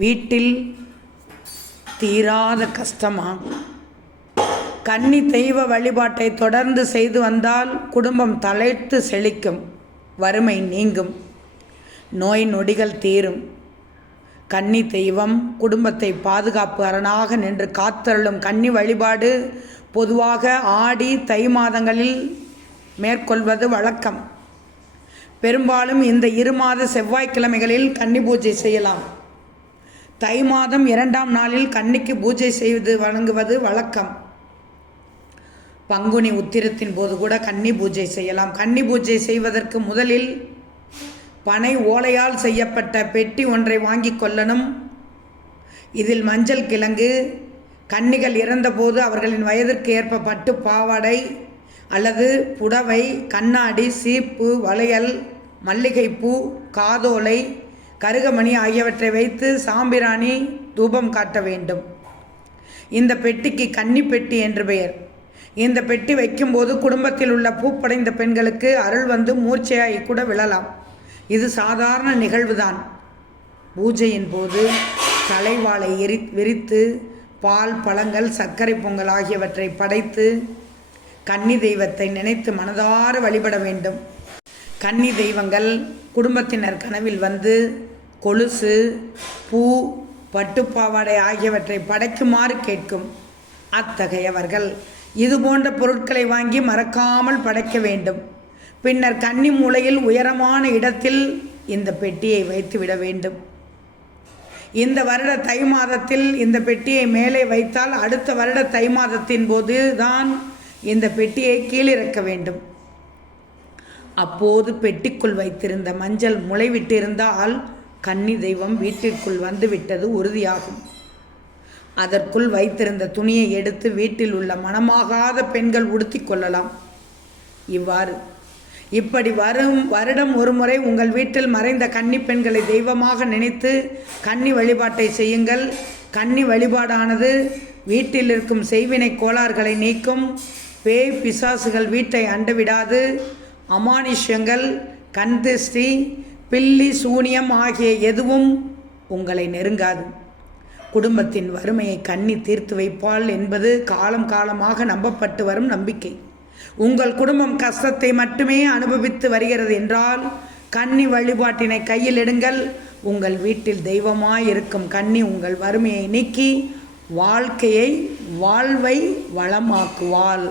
வீட்டில் தீராத கஷ்டமா? கன்னி தெய்வ வழிபாட்டை தொடர்ந்து செய்து வந்தால் குடும்பம் தழைத்து செழிக்கும், வறுமை நீங்கும், நோய் நொடிகள் தீரும். கன்னி தெய்வம் குடும்பத்தை பாதுகாப்பு அரணாக நின்று காத்தருளும் கன்னி வழிபாடு பொதுவாக ஆடி தை மாதங்களில் மேற்கொள்வது வழக்கம். பெரும்பாலும் இந்த 2 மாத செவ்வாய்க்கிழமைகளில் கன்னி பூஜை செய்யலாம். தை மாதம் 2ஆம் நாளில் கன்னிக்கு பூஜை செய்து வணங்குவது வழக்கம். பங்குனி உத்திரத்தின் போது கூட கன்னி பூஜை செய்யலாம். கன்னி பூஜை செய்வதற்கு முதலில் பனை ஓலையால் செய்யப்பட்ட பெட்டி ஒன்றை வாங்கி கொள்ளணும். இதில் மஞ்சள் கிழங்கு, கன்னிகள் இறந்தபோது அவர்களின் வயதிற்கு ஏற்ப பட்டு பாவாடை அல்லது புடவை, கண்ணாடி, சீப்பு, வளையல், மல்லிகைப்பூ, காதோலை, கருகமணி ஆகியவற்றை வைத்து சாம்பிராணி தூபம் காட்ட வேண்டும். இந்த பெட்டிக்கு கன்னி பெட்டி என்று பெயர். இந்த பெட்டி வைக்கும்போது குடும்பத்தில் உள்ள பூப்படைந்த பெண்களுக்கு அருள் வந்து மூர்ச்சையாகி கூட விழலாம். இது சாதாரண நிகழ்வுதான். பூஜையின் போது தலைவாளை விரித்து பால், பழங்கள், சர்க்கரை பொங்கல் ஆகியவற்றை படைத்து கன்னி தெய்வத்தை நினைத்து மனதார வழிபட வேண்டும். கன்னி தெய்வங்கள் குடும்பத்தினர் கனவில் வந்து கொலுசு, பூ, பட்டுப்பாவாடை ஆகியவற்றை படைக்குமாறு கேட்கும். அத்தகையவர்கள் இதுபோன்ற பொருட்களை வாங்கி மறக்காமல் படைக்க வேண்டும். பின்னர் கன்னி மூலையில் உயரமான இடத்தில் இந்த பெட்டியை வைத்துவிட வேண்டும். இந்த வருட தை மாதத்தில் இந்த பெட்டியை மேலே வைத்தால் அடுத்த வருட தை மாதத்தின் போது தான் இந்த பெட்டியை கீழிறக்க வேண்டும். அப்போது பெட்டிக்குள் வைத்திருந்த மஞ்சள் முளைவிட்டிருந்தால் கன்னி தெய்வம் வீட்டிற்குள் வந்துவிட்டது உறுதியாகும். அதற்குள் வைத்திருந்த துணியை எடுத்து வீட்டில் உள்ள மணமாகாத பெண்கள் உடுத்தி கொள்ளலாம். இப்படி வருடம் ஒரு முறை உங்கள் வீட்டில் மறைந்த கன்னி பெண்களை தெய்வமாக நினைத்து கன்னி வழிபாட்டை செய்யுங்கள். கன்னி வழிபாடானது வீட்டில் இருக்கும் செய்வினை கோளாறுகளை நீக்கும். பேய் பிசாசுகள் வீட்டை அண்டவிடாது. அமானுஷ்யங்கள், கண்திஷ்டி, பில்லி, சூனியம் ஆகிய எதுவும் உங்களை நெருங்காது. குடும்பத்தின் வறுமையை கன்னி தீர்த்து வைப்பாள் என்பது காலம் காலமாக நம்பப்பட்டு வரும் நம்பிக்கை. உங்கள் குடும்பம் கஷ்டத்தை மட்டுமே அனுபவித்து வருகிறது என்றால் கன்னி வழிபாட்டினை கையில் எடுங்கள். உங்கள் வீட்டில் தெய்வமாயிருக்கும் கன்னி உங்கள் வறுமையை நீக்கி வாழ்வை வளமாக்குவாள்.